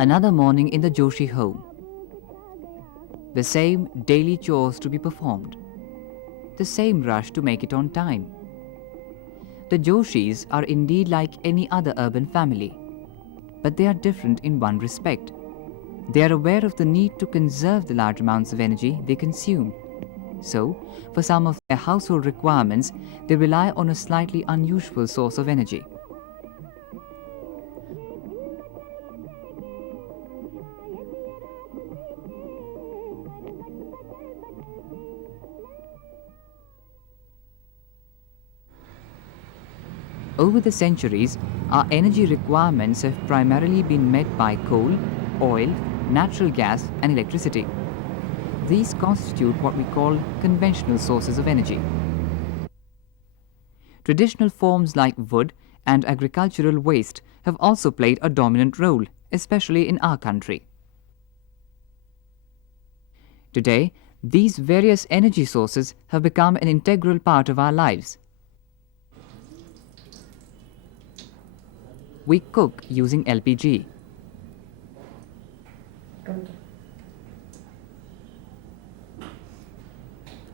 Another morning in the Joshi home. The same daily chores to be performed. The same rush to make it on time. The Joshis are indeed like any other urban family, but they are different in one respect. They are aware of the need to conserve the large amounts of energy they consume. So, for some of their household requirements, they rely on a slightly unusual source of energy. Over the centuries, our energy requirements have primarily been met by coal, oil, natural gas and electricity. These constitute what we call conventional sources of energy. Traditional forms like wood and agricultural waste have also played a dominant role, especially in our country. Today, these various energy sources have become an integral part of our lives. We cook using LPG.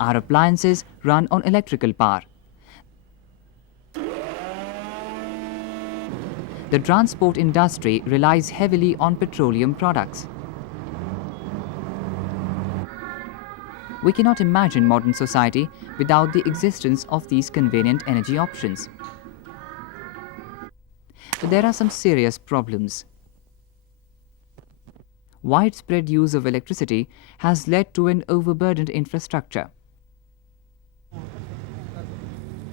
Our appliances run on electrical power. The transport industry relies heavily on petroleum products. We cannot imagine modern society without the existence of these convenient energy options. But there are some serious problems. Widespread use of electricity has led to an overburdened infrastructure.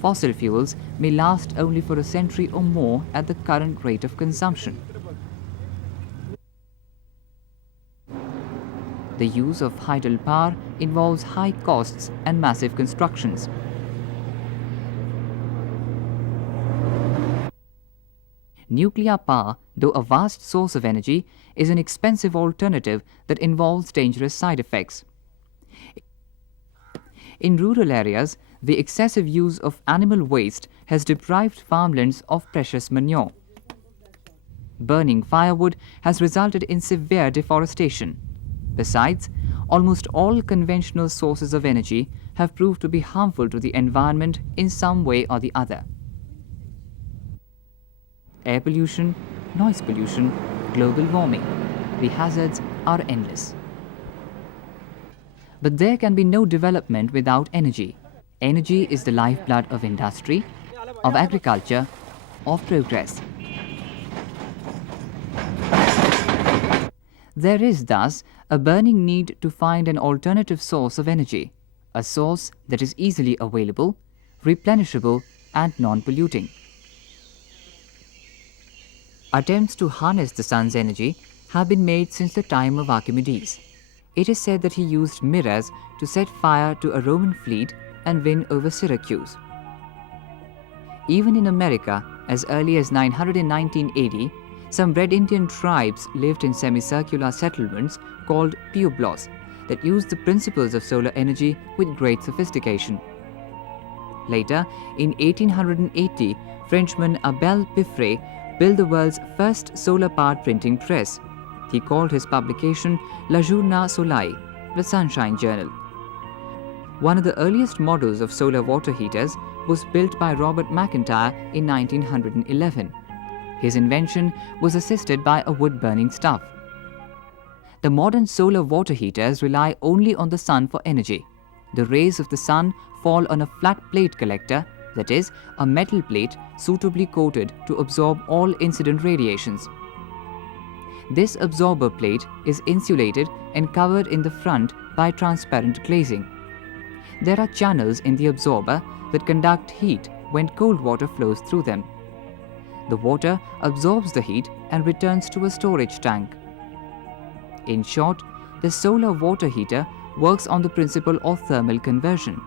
Fossil fuels may last only for a century or more at the current rate of consumption. The use of hydel power involves high costs and massive constructions. Nuclear power, though a vast source of energy, is an expensive alternative that involves dangerous side effects. In rural areas, the excessive use of animal waste has deprived farmlands of precious manure. Burning firewood has resulted in severe deforestation. Besides, almost all conventional sources of energy have proved to be harmful to the environment in some way or the other. Air pollution, noise pollution, global warming. The hazards are endless. But there can be no development without energy. Energy is the lifeblood of industry, of agriculture, of progress. There is thus a burning need to find an alternative source of energy, a source that is easily available, replenishable and non-polluting. Attempts to harness the sun's energy have been made since the time of Archimedes. It is said that he used mirrors to set fire to a Roman fleet and win over Syracuse. Even in America, as early as 919 AD, some Red Indian tribes lived in semicircular settlements called pueblos that used the principles of solar energy with great sophistication. Later, in 1880, Frenchman Abel Piffre built the world's first solar-powered printing press. He called his publication La Journée Soleil, the Sunshine Journal. One of the earliest models of solar water heaters was built by Robert McIntyre in 1911. His invention was assisted by a wood-burning stove. The modern solar water heaters rely only on the sun for energy. The rays of the sun fall on a flat plate collector, that is, a metal plate suitably coated to absorb all incident radiations. This absorber plate is insulated and covered in the front by transparent glazing. There are channels in the absorber that conduct heat when cold water flows through them. The water absorbs the heat and returns to a storage tank. In short, the solar water heater works on the principle of thermal conversion.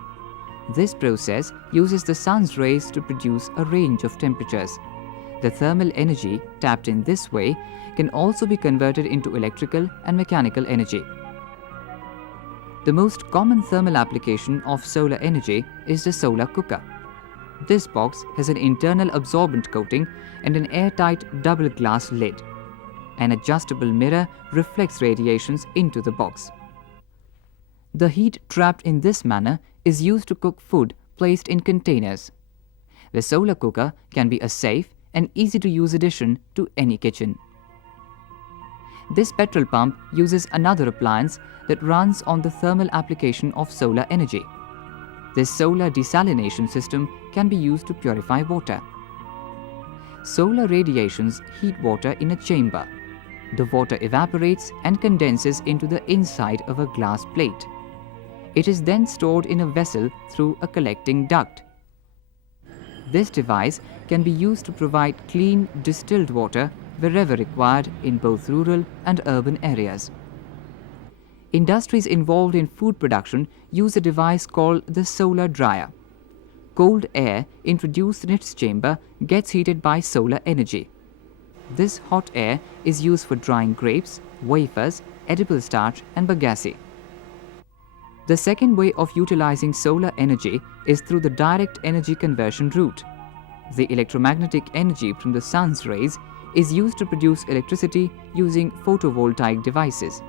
This process uses the sun's rays to produce a range of temperatures. The thermal energy tapped in this way can also be converted into electrical and mechanical energy. The most common thermal application of solar energy is the solar cooker. This box has an internal absorbent coating and an airtight double glass lid. An adjustable mirror reflects radiations into the box. The heat trapped in this manner is used to cook food placed in containers. The solar cooker can be a safe and easy-to-use addition to any kitchen. This petrol pump uses another appliance that runs on the thermal application of solar energy. This solar desalination system can be used to purify water. Solar radiations heat water in a chamber. The water evaporates and condenses into the inside of a glass plate. It is then stored in a vessel through a collecting duct. This device can be used to provide clean, distilled water wherever required in both rural and urban areas. Industries involved in food production use a device called the solar dryer. Cold air introduced in its chamber gets heated by solar energy. This hot air is used for drying grapes, wafers, edible starch, and bagasse. The second way of utilizing solar energy is through the direct energy conversion route. The electromagnetic energy from the sun's rays is used to produce electricity using photovoltaic devices.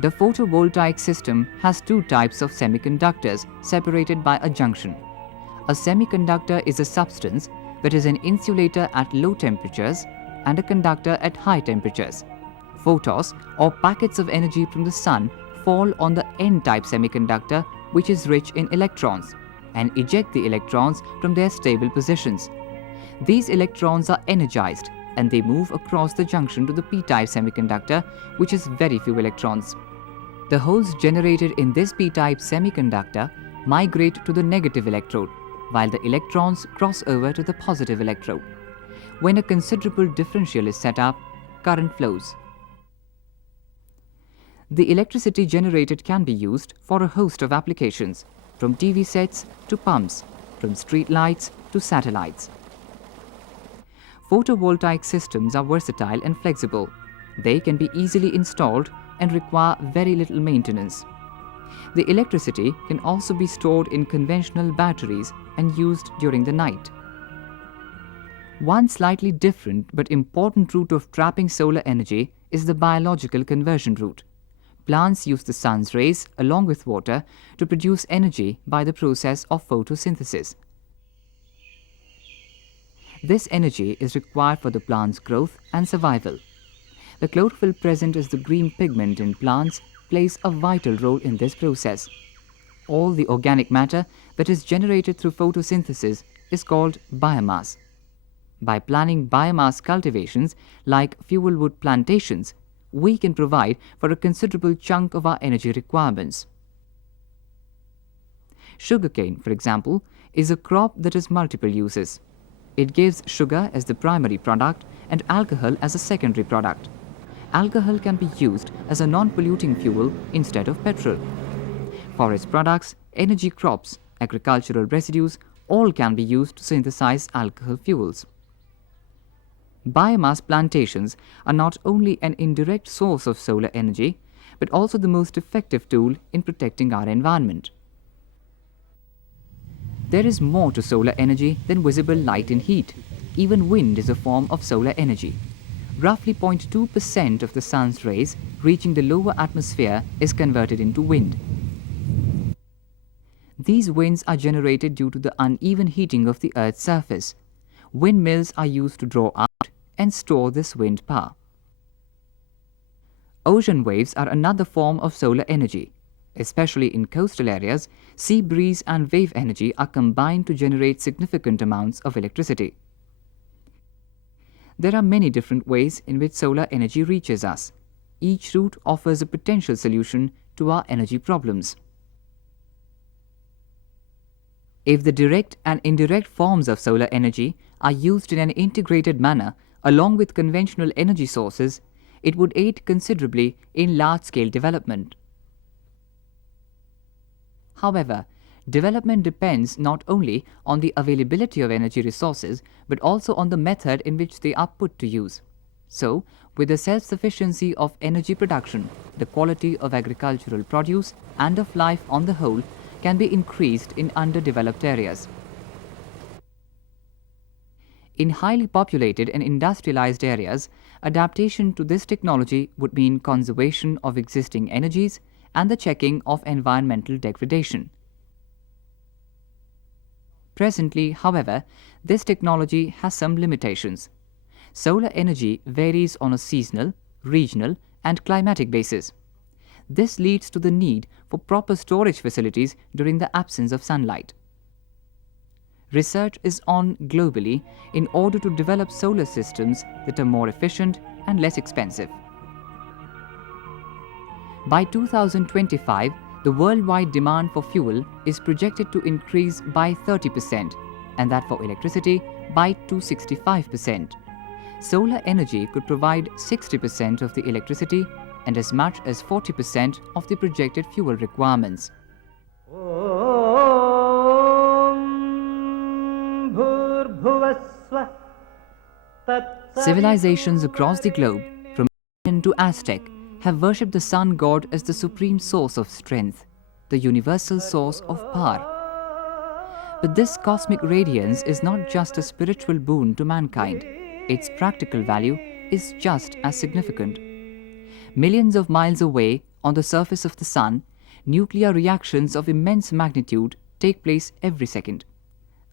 The photovoltaic system has two types of semiconductors separated by a junction. A semiconductor is a substance that is an insulator at low temperatures and a conductor at high temperatures. Photons, or packets of energy from the sun, fall on the N-type semiconductor, which is rich in electrons, and eject the electrons from their stable positions. These electrons are energized and they move across the junction to the P-type semiconductor, which has very few electrons. The holes generated in this P-type semiconductor migrate to the negative electrode, while the electrons cross over to the positive electrode. When a considerable differential is set up, current flows. The electricity generated can be used for a host of applications, from TV sets to pumps, from street lights to satellites. Photovoltaic systems are versatile and flexible. They can be easily installed and require very little maintenance. The electricity can also be stored in conventional batteries and used during the night. One slightly different but important route of trapping solar energy is the biological conversion route. Plants use the sun's rays along with water to produce energy by the process of photosynthesis. This energy is required for the plant's growth and survival. The chlorophyll present as the green pigment in plants plays a vital role in this process. All the organic matter that is generated through photosynthesis is called biomass. By planning biomass cultivations like fuel wood plantations, we can provide for a considerable chunk of our energy requirements. Sugarcane, for example, is a crop that has multiple uses. It gives sugar as the primary product and alcohol as a secondary product. Alcohol can be used as a non-polluting fuel instead of petrol. Forest products, energy crops, agricultural residues, all can be used to synthesize alcohol fuels. Biomass plantations are not only an indirect source of solar energy, but also the most effective tool in protecting our environment. There is more to solar energy than visible light and heat. Even wind is a form of solar energy. Roughly 0.2% of the sun's rays reaching the lower atmosphere is converted into wind. These winds are generated due to the uneven heating of the Earth's surface. Windmills are used to draw out and store this wind power. Ocean waves are another form of solar energy. Especially in coastal areas, sea breeze and wave energy are combined to generate significant amounts of electricity. There are many different ways in which solar energy reaches us. Each route offers a potential solution to our energy problems. If the direct and indirect forms of solar energy are used in an integrated manner along with conventional energy sources, it would aid considerably in large-scale development. However, development depends not only on the availability of energy resources, but also on the method in which they are put to use. So, with the self-sufficiency of energy production, the quality of agricultural produce and of life on the whole can be increased in underdeveloped areas. In highly populated and industrialized areas, adaptation to this technology would mean conservation of existing energies and the checking of environmental degradation. Presently, however, this technology has some limitations. Solar energy varies on a seasonal, regional, and climatic basis. This leads to the need for proper storage facilities during the absence of sunlight. Research is on globally in order to develop solar systems that are more efficient and less expensive. By 2025, the worldwide demand for fuel is projected to increase by 30%, and that for electricity by 265%. Solar energy could provide 60% of the electricity and as much as 40% of the projected fuel requirements. Civilizations across the globe, from Mayan to Aztec, have worshipped the sun god as the supreme source of strength, the universal source of power. But this cosmic radiance is not just a spiritual boon to mankind. Its practical value is just as significant. Millions of miles away, on the surface of the sun, nuclear reactions of immense magnitude take place every second.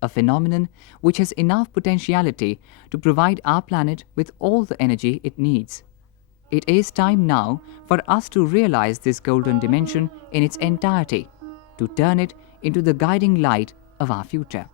A phenomenon which has enough potentiality to provide our planet with all the energy it needs. It is time now for us to realize this golden dimension in its entirety, to turn it into the guiding light of our future.